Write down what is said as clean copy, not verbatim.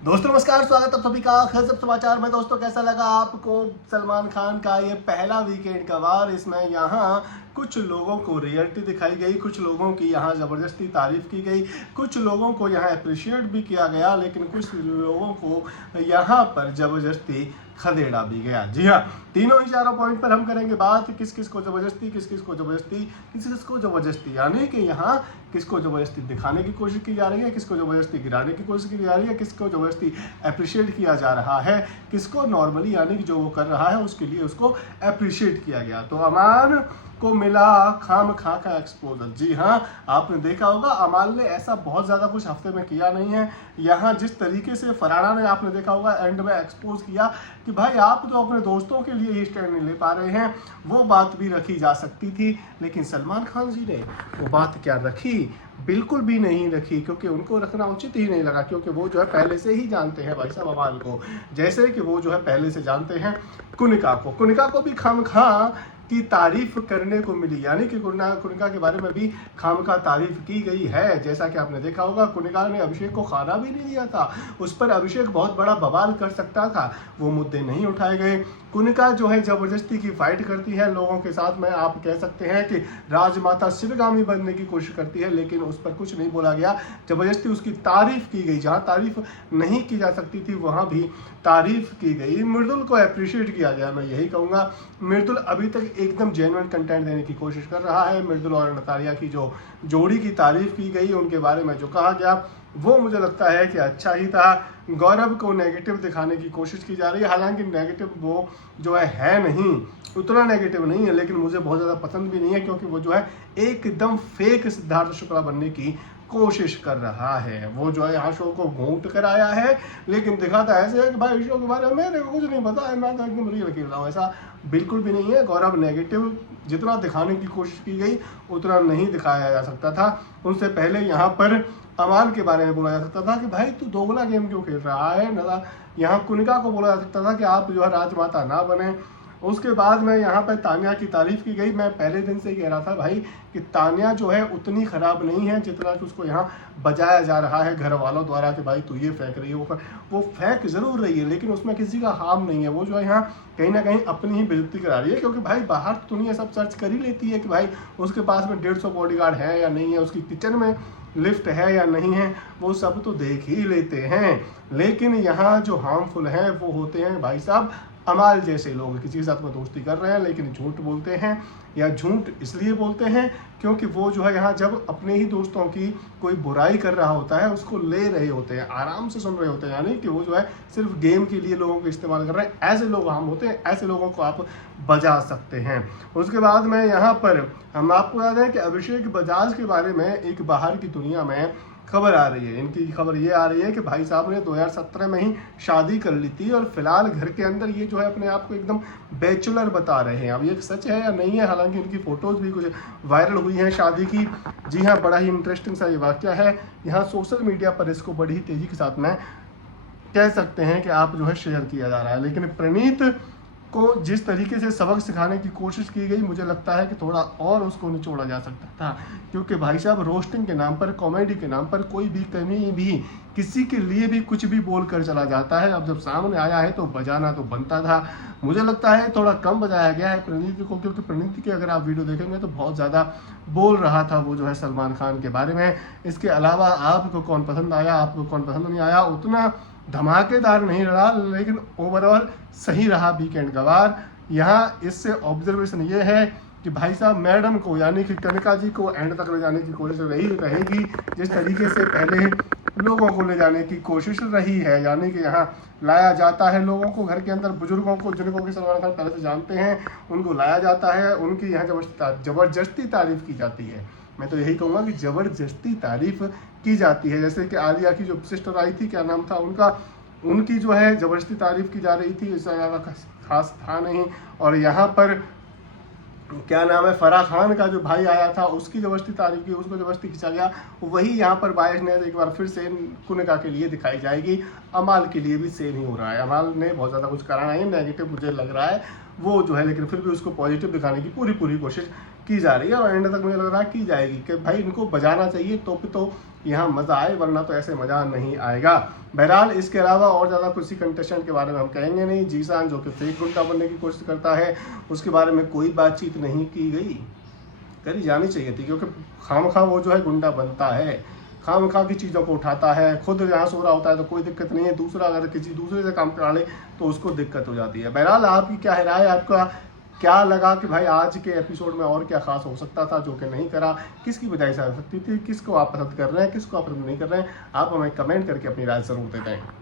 दोस्तों नमस्कार, स्वागत है सभी का खजब समाचार में। दोस्तों कैसा लगा आपको सलमान खान का ये पहला वीकेंड का वार। इसमें यहाँ कुछ लोगों को रियलिटी दिखाई गई, कुछ लोगों की यहाँ ज़बरदस्ती तारीफ की गई, कुछ लोगों को यहाँ अप्रिशिएट भी किया गया, लेकिन कुछ लोगों को यहाँ पर ज़बरदस्ती खदेड़ा भी गया। जी हाँ, तीनों ही चारों पॉइंट पर हम करेंगे बात, किस किस को ज़बरदस्ती, किस किस को ज़बरदस्ती, किस किस को ज़बरदस्ती, यानी कि यहाँ किसको ज़बरदस्ती दिखाने की कोशिश की जा रही है, किसको ज़बरदस्ती गिराने की कोशिश की जा रही है, किसको ज़बरदस्ती अप्रिशिएट किया जा रहा है, किसको नॉर्मली यानी कि जो वो कर रहा है उसके लिए उसको अप्रिशिएट किया गया। तो अमान को मिला खाम खा का एक्सपोजर। जी हाँ, आपने देखा होगा अमाल ने ऐसा बहुत ज़्यादा कुछ हफ्ते में किया नहीं है। यहाँ जिस तरीके से फरहाना ने, आपने देखा होगा एंड में एक्सपोज किया कि भाई आप तो अपने दोस्तों के लिए ही स्टैंड नहीं ले पा रहे हैं, वो बात भी रखी जा सकती थी, लेकिन सलमान खान जी ने वो बात क्या रखी, बिल्कुल भी नहीं रखी, क्योंकि उनको रखना उचित ही नहीं लगा, क्योंकि वो जो है पहले से ही जानते हैं भाई साहब अमाल को, जैसे कि वो जो है पहले से जानते हैं कुनिका को भी खामखा की तारीफ करने को मिली, यानी कि कुनिका के बारे में भी खामखा तारीफ की गई है। जैसा कि आपने देखा होगा कुनिका ने अभिषेक को खाना भी नहीं दिया था, उस पर अभिषेक बहुत बड़ा बवाल कर सकता था, वो मुद्दे नहीं उठाए गए। कुनिका जो है जबरदस्ती की फाइट करती है लोगों के साथ में, आप कह सकते हैं कि राजमाता शिवगामी बनने की कोशिश करती है, लेकिन उस पर कुछ नहीं बोला गया, जबरदस्ती उसकी तारीफ की गई, जहाँ तारीफ नहीं की जा सकती थी वहाँ भी तारीफ की गई। मृदुल को अप्रिशिएट किया गया, मैं यही कहूँगा। मृदुल अभी तक एकदम जेन्युइन कंटेंट देने की कोशिश कर रहा है। मृदुल और नतारिया की जो जोड़ी की तारीफ की गई, उनके बारे में जो कहा गया वो मुझे लगता है कि अच्छा ही था। गौरव को नेगेटिव दिखाने की कोशिश की जा रही है, हालांकि नेगेटिव वो जो है नहीं, उतना नेगेटिव नहीं है, लेकिन मुझे बहुत ज़्यादा पसंद भी नहीं है, क्योंकि वो जो है एकदम फेक सिद्धार्थ शुक्ला बनने की कोशिश कर रहा है। वो जो है यहाँ शो को घूंट कर आया है, लेकिन दिखाता ऐसे है कि भाई शो के बारे में मेरे को कुछ नहीं पता है, मैं तो एकदम रियल खेल रहा हूँ। ऐसा बिल्कुल भी नहीं है। गौरव नेगेटिव जितना दिखाने की कोशिश की गई उतना नहीं दिखाया जा सकता था। उनसे पहले यहाँ पर अमान के बारे में बोला जा सकता था कि भाई तू दोगला गेम क्यों खेल रहा है ना। यहाँ कुनिका को बोला जा सकता था कि आप जो है राजमाता ना बने। उसके बाद में यहाँ पर तानिया की तारीफ की गई। मैं पहले दिन से ही कह रहा था भाई कि तानिया जो है उतनी ख़राब नहीं है जितना कि उसको यहाँ बजाया जा रहा है घर वालों द्वारा कि भाई तू ये फेंक रही है, वो फेंक ज़रूर रही है, लेकिन उसमें किसी का हार्म नहीं है। वो जो है यहाँ कहीं ना कहीं अपनी ही बेइज्जती करा रही है, क्योंकि भाई बाहर तो दुनिया सब सर्च कर ही लेती है कि भाई उसके पास में 150 बॉडीगार्ड है या नहीं है, उसकी किचन में लिफ्ट है या नहीं है, वो सब तो देख ही लेते हैं। लेकिन यहाँ जो हार्मफुल हैं वो होते हैं भाई साहब अमाल जैसे लोग, किसी के साथ में दोस्ती कर रहे हैं लेकिन झूठ बोलते हैं, या झूठ इसलिए बोलते हैं क्योंकि वो जो है यहाँ जब अपने ही दोस्तों की कोई बुराई कर रहा होता है उसको ले रहे होते हैं, आराम से सुन रहे होते हैं, यानी कि वो जो है सिर्फ गेम के लिए लोगों को इस्तेमाल कर रहे हैं। ऐसे लोग हम होते हैं, ऐसे लोगों को आप बजा सकते हैं। उसके बाद में यहाँ पर हम आपको याद है कि अभिषेक बजाज के बारे में एक बाहर की दुनिया में खबर आ रही है। इनकी खबर ये आ रही है कि भाई साहब ने 2017 में ही शादी कर ली थी और फिलहाल घर के अंदर ये जो है अपने आप को एकदम बैचलर बता रहे हैं। अब ये सच है या नहीं है, हालांकि इनकी फ़ोटोज़ भी कुछ वायरल हुई हैं शादी की। जी हाँ, बड़ा ही इंटरेस्टिंग सा ये वाक़या है। यहाँ सोशल मीडिया पर इसको बड़ी ही तेज़ी के साथ में कह सकते हैं कि आप जो है शेयर किया जा रहा है। लेकिन प्रणीत को जिस तरीके से सबक सिखाने की कोशिश की गई, मुझे लगता है कि थोड़ा और उसको निचोड़ा जा सकता था, क्योंकि भाई साहब रोस्टिंग के नाम पर, कॉमेडी के नाम पर कोई भी कमी भी किसी के लिए भी कुछ भी बोल कर चला जाता है। अब जब सामने आया है तो बजाना तो बनता था। मुझे लगता है थोड़ा कम बजाया गया है प्रणीत को, क्योंकि प्रणीत की अगर आप वीडियो देखेंगे तो बहुत ज़्यादा बोल रहा था वो जो है सलमान खान के बारे में। इसके अलावा आपको कौन पसंद आया, आपको कौन पसंद नहीं आया, उतना धमाकेदार नहीं रहा, लेकिन ओवरऑल सही रहा वीकेंड का वार। यहाँ इससे ऑब्जर्वेशन ये है कि भाई साहब मैडम को यानी कि कनिका जी को एंड तक ले जाने की कोशिश रही रहेगी, जिस तरीके से पहले लोगों को ले जाने की कोशिश रही है, यानी कि यहाँ लाया जाता है लोगों को घर के अंदर, बुजुर्गों को जिनको कि सलमान खान पहले से जानते हैं उनको लाया जाता है, उनकी यहाँ जबरदस्ती तारीफ की जाती है। मैं तो यही कहूँगा कि ज़बरदस्ती तारीफ की जाती है। जैसे कि आलिया की जो सिस्टर आई थी, क्या नाम था उनका, उनकी जो है ज़बरदस्ती तारीफ की जा रही थी, इससे ज़्यादा खास था नहीं। और यहाँ पर क्या नाम है, फराह खान का जो भाई आया था उसकी ज़बरदस्ती तारीफ की, उसको ज़बरदस्ती खींचा गया। वही यहाँ पर बायस ने एक बार फिर से कुनिका के लिए दिखाई जाएगी। अमाल के लिए भी सेम ही हो रहा है। अमाल ने बहुत ज़्यादा कुछ करा नहीं, नेगेटिव मुझे लग रहा है वो जो है, लेकिन फिर भी उसको पॉजिटिव दिखाने की पूरी कोशिश की जा रही है और एंड तक मुझे लग रहा है की जाएगी कि भाई इनको बजाना चाहिए तो यहाँ मज़ा आए, वरना तो ऐसे मज़ा नहीं आएगा। बहरहाल इसके अलावा और ज़्यादा किसी कंटेस्टेंट के बारे में हम कहेंगे नहीं। जीशान जो कि फेक गुंडा बनने की कोशिश करता है, उसके बारे में कोई बातचीत नहीं की गई, करी जानी चाहिए थी, क्योंकि खामखा वो जो है गुंडा बनता है, खामखा की चीज़ों को उठाता है, खुद यहाँ सो रहा होता है तो कोई दिक्कत नहीं है, दूसरा अगर किसी दूसरे से काम करा ले तो उसको दिक्कत हो जाती है। बहरहाल आपकी क्या है राय, आपका क्या लगा कि भाई आज के एपिसोड में और क्या खास हो सकता था जो कि नहीं करा, किसकी वजह से आ सकती थी, किसको आप पसंद कर रहे हैं, किसको आप पसंद नहीं कर रहे हैं, आप हमें कमेंट करके अपनी राय जरूर देते हैं।